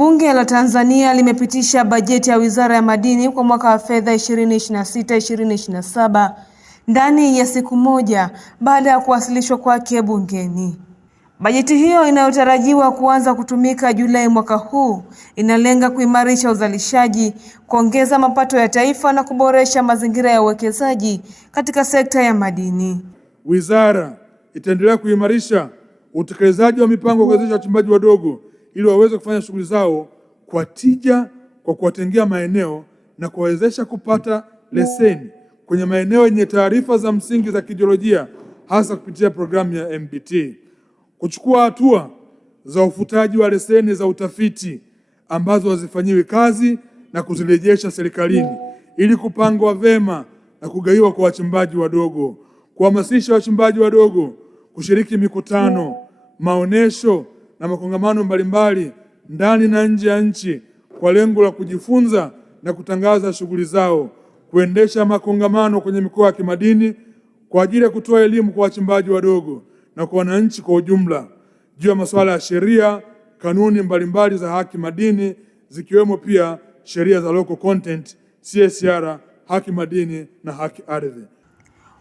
Bunge la Tanzania limepitisha bajeti ya Wizara ya Madini kwa mwaka wa fedha 2026-2027 ndani ya siku moja baada ya kuwasilishwa kwake bungeni. Bajeti hiyo inayotarajiwa kuanza kutumika Julai mwaka huu inalenga kuimarisha uzalishaji, kuongeza mapato ya taifa na kuboresha mazingira ya uwekezaji katika sekta ya madini. Wizara itaendelea kuimarisha utekelezaji wa mipango ya kuwezesha wachimbaji wadogo ili waweze kufanya shughuli zao kwa tija kwa kuwatengea maeneo na kuwawezesha kupata leseni kwenye maeneo yenye taarifa za msingi za kijiolojia, hasa kupitia programu ya MBT. Kuchukua hatua za ufutaji wa leseni za utafiti ambazo hazifanyiwi kazi na kuzirejesha serikalini ili kupangwa vema na kugaiwa kwa wachimbaji wadogo. Kuhamasisha wachimbaji wadogo kushiriki mikutano, maonesho na makongamano mbalimbali ndani na nje ya nchi kwa lengo la kujifunza na kutangaza shughuli zao. Kuendesha makongamano kwenye mikoa ya kimadini kwa ajili ya kutoa elimu kwa wachimbaji wadogo na kwa wananchi kwa ujumla juu ya masuala ya sheria, kanuni mbalimbali za haki madini zikiwemo pia sheria za local content, CSR, haki madini na haki ardhi.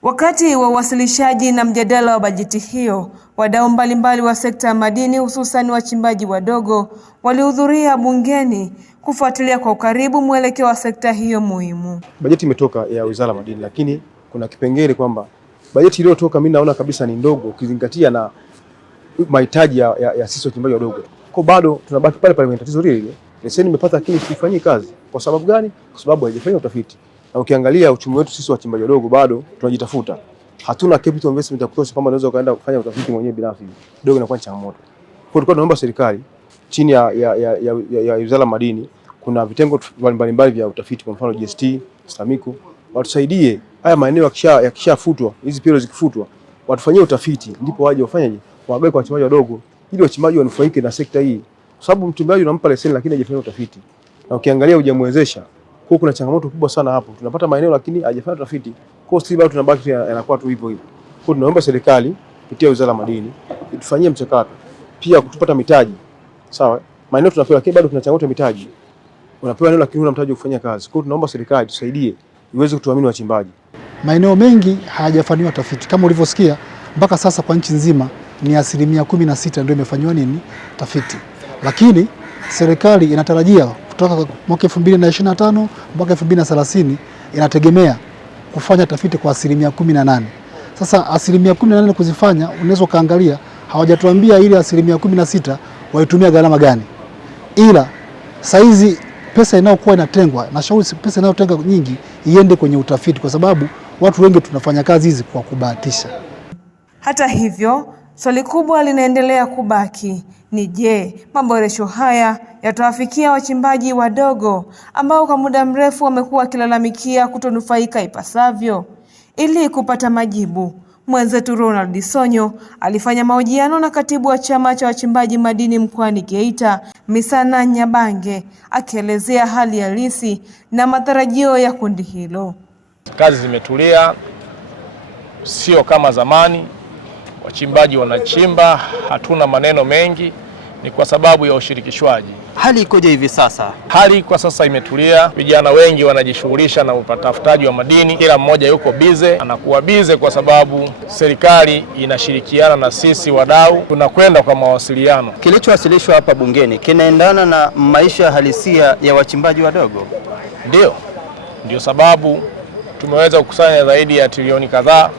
Wakati wa uwasilishaji na mjadala wa bajeti hiyo, wadau mbalimbali wa sekta ya madini hususan wachimbaji wadogo walihudhuria bungeni kufuatilia kwa ukaribu mwelekeo wa sekta hiyo muhimu. Bajeti imetoka ya Wizara ya Madini, lakini kuna kipengele kwamba bajeti iliyotoka mimi naona kabisa ni ndogo ukizingatia na mahitaji ya sisi wachimbaji wadogo. Kwa bado tunabaki pale pale kwenye tatizo lile. Leseni imepata lakini sifanyi kazi. Kwa sababu gani? Kwa sababu haijafanya utafiti. Na ukiangalia uchumi wetu sisi wachimbaji wadogo bado tunajitafuta. Hatuna capital investment ya kutosha kama unaweza kaenda kufanya utafiti mwenyewe binafsi. Kidogo inakuwa ni changamoto. Kwa hiyo tunaomba serikali chini ya Wizara ya Madini kuna vitengo mbalimbali vya utafiti, kwa mfano GST, STAMICO, watusaidie haya maeneo yakishafutwa, hizi period zikifutwa, watufanyie utafiti ndipo waje wafanyaje, wagawe kwa wachimbaji wadogo ili wachimbaji wanufaike na sekta hii. Kwa sababu mchimbaji unampa leseni lakini hajafanya utafiti. Na ukiangalia hujamwezesha, kwa kuna changamoto kubwa sana hapo. Tunapata maeneo lakini hajafanya utafiti. Kwa hiyo bado tunabaki yanakuwa tu hivyo hivyo. Kwa tunaomba serikali kupitia Wizara ya Madini itufanyie mchakato pia kutupata mitaji. Sawa? Maeneo tunapewa lakini bado kuna changamoto ya mitaji. Unapewa eneo lakini huna mtaji wa kufanya kazi. Kwa hiyo tunaomba serikali tusaidie iweze kutuamini wachimbaji. Maeneo mengi hayajafanywa tafiti. Kama ulivyosikia mpaka sasa kwa nchi nzima ni 16% ndio imefanywa tafiti. Lakini serikali inatarajia kutoka mwaka 2025 mpaka 2030 inategemea kufanya tafiti kwa 18%. Sasa 18% kuzifanya, unaweza kaangalia hawajatuambia ile 16% waitumia gharama gani. Ila saizi pesa inayokuwa inatengwa, na shauri pesa inayotenga nyingi iende kwenye utafiti, kwa sababu watu wengi tunafanya kazi hizi kwa kubahatisha. Hata hivyo, swali kubwa linaendelea kubaki ni je, maboresho haya yatawafikia wachimbaji wadogo ambao kwa muda mrefu wamekuwa wakilalamikia kutonufaika ipasavyo? Ili kupata majibu, mwenzetu Ronald Sonyo alifanya mahojiano na katibu wa chama cha wachimbaji madini mkoani Geita, Misana Nyabange, akielezea hali halisi na matarajio ya kundi hilo. Kazi zimetulia, sio kama zamani. Wachimbaji wanachimba, hatuna maneno mengi, ni kwa sababu ya ushirikishwaji. Hali ikoje hivi sasa? Hali kwa sasa imetulia, vijana wengi wanajishughulisha na utafutaji wa madini, kila mmoja yuko bize, anakuwa bize kwa sababu serikali inashirikiana na sisi wadau, tunakwenda kwa mawasiliano. Kilichowasilishwa hapa bungeni kinaendana na maisha halisia ya wachimbaji wadogo? Ndio sababu tumeweza kukusanya zaidi ya trilioni kadhaa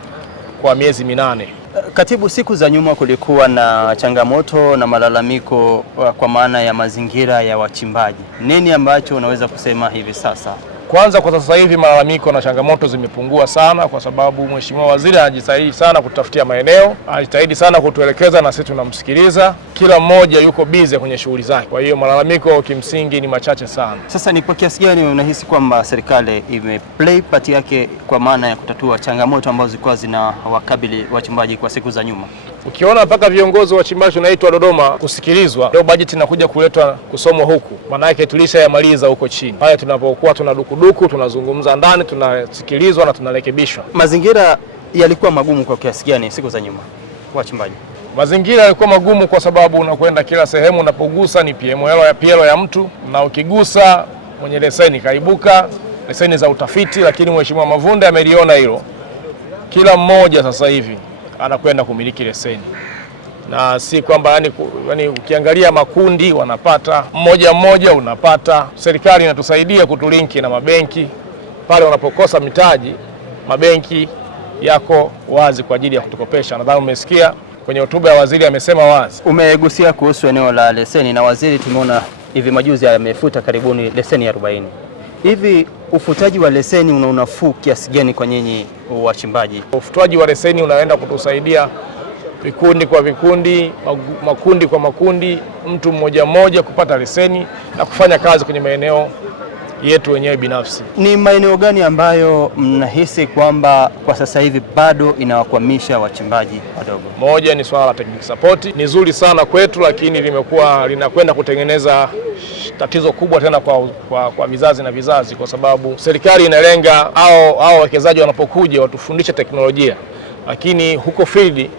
kwa miezi 8. Katibu, siku za nyuma kulikuwa na changamoto na malalamiko kwa maana ya mazingira ya wachimbaji. Nini ambacho unaweza kusema hivi sasa? Kwanza, kwa sasa hivi malalamiko na changamoto zimepungua sana, kwa sababu Mheshimiwa Waziri anajitahidi sana kutafutia maeneo, anajitahidi sana kutuelekeza na sisi tunamsikiliza. Kila mmoja yuko bize kwenye shughuli zake. Kwa hiyo malalamiko kimsingi ni machache sana. Sasa ni kwa kiasi gani unahisi kwamba serikali imeplay part yake kwa maana ya kutatua changamoto ambazo zilikuwa zinawakabili wachimbaji kwa siku za nyuma? Ukiona mpaka viongozi wa wachimbaji tunaitwa Dodoma kusikilizwa, leo bajeti inakuja kuletwa kusomwa huku, maana yake tulishayamaliza huko chini. Pale tunapokuwa tunadukuduku, tunazungumza ndani, tunasikilizwa na tunarekebishwa. Mazingira yalikuwa magumu kwa kiasi gani siku za nyuma wachimbaji? Mazingira yalikuwa magumu kwa sababu unakwenda kila sehemu, unapogusa ni PML ya mtu, na ukigusa mwenye leseni kaibuka, leseni za utafiti. Lakini Mheshimiwa Mavunde ameliona hilo, kila mmoja sasa hivi anakwenda kumiliki leseni, na si kwamba yani ukiangalia makundi wanapata mmoja unapata. Serikali inatusaidia kutulinki na mabenki pale wanapokosa mitaji, mabenki yako wazi kwa ajili ya kutukopesha. Nadhani umesikia kwenye hotuba ya waziri amesema wazi. Umegusia kuhusu eneo la leseni, na waziri tumeona hivi majuzi amefuta karibuni leseni 40. Hivi ufutaji wa leseni una unafuu kiasi gani kwa nyinyi wachimbaji? Ufutaji wa leseni unaenda kutusaidia vikundi kwa vikundi, makundi kwa makundi, mtu mmoja kupata leseni na kufanya kazi kwenye maeneo yetu wenyewe binafsi. Ni maeneo gani ambayo mnahisi kwamba kwa sasa hivi bado inawakwamisha wachimbaji wadogo? Moja ni swala la technical support, ni zuri sana kwetu, lakini linakwenda kutengeneza tatizo kubwa tena kwa vizazi na vizazi, kwa sababu serikali inalenga hao wawekezaji wanapokuja watufundishe teknolojia, lakini huko field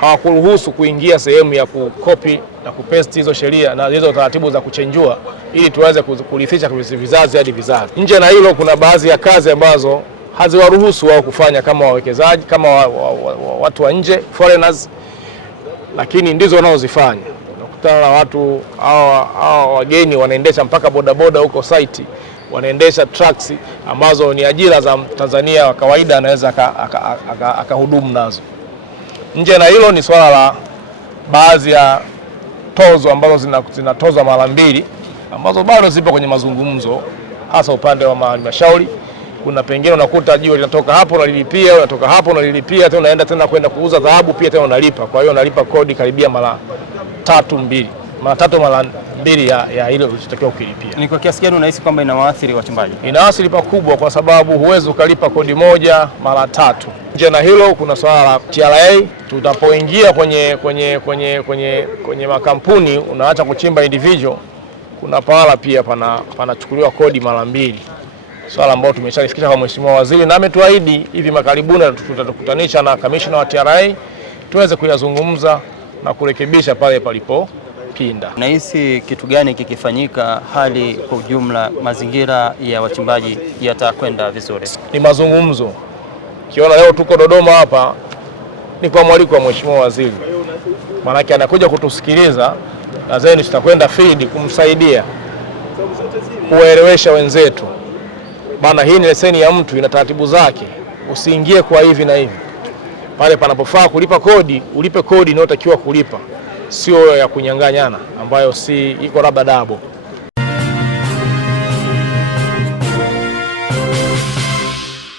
hawakuruhusu kuingia sehemu ya kukopi na kupaste hizo sheria na hizo taratibu za kuchenjua ili tuweze kurithisha vizazi hadi vizazi. Nje na hilo, kuna baadhi ya kazi ambazo haziwaruhusu wao kufanya kama wawekezaji, kama watu wa nje, foreigners, lakini ndizo wanaozifanya. Unakutana na watu hao wageni wanaendesha mpaka bodaboda huko site, wanaendesha trucks ambazo ni ajira za Tanzania wa kawaida anaweza akahudumu nazo. Nje na hilo ni swala la baadhi ya tozo ambazo zinatozwa mara mbili ambazo bado zipo kwenye mazungumzo, hasa upande wa halmashauri. Kuna pengine unakuta jiwe linatoka hapo unalilipia, unatoka hapo unalilipia, tena unaenda tena kwenda kuuza dhahabu pia tena unalipa. Kwa hiyo unalipa kodi karibia mara tatu mara mbili ya ile ulichotakiwa ukilipia. Ni kwa kiasi gani unahisi kwamba inawaathiri wachimbaji? Inaathiri pakubwa, kwa sababu huwezi ukalipa kodi moja mara tatu. Nje na hilo, kuna swala la TRA. Tutapoingia kwenye makampuni, unaacha kuchimba individual, kuna pahala pia panachukuliwa kodi mara mbili, swala ambalo tumeshalifikisha kwa Mheshimiwa Waziri, na ametuahidi hivi makaribuni tutakutanisha na kamishna wa TRA tuweze kuyazungumza na kurekebisha pale palipopinda. Nahisi kitu gani kikifanyika hali kwa ujumla mazingira ya wachimbaji yatakwenda vizuri? Ni mazungumzo. Kiona leo tuko Dodoma hapa ni kwa mwaliko wa Mheshimiwa Waziri, maanake anakuja kutusikiliza, na zeni tutakwenda field kumsaidia kuwaelewesha wenzetu, bana, hii ni leseni ya mtu, ina taratibu zake, usiingie kwa hivi na hivi. Pale panapofaa kulipa kodi, ulipe kodi inayotakiwa kulipa, sio ya kunyang'anyana ambayo iko labda dabo.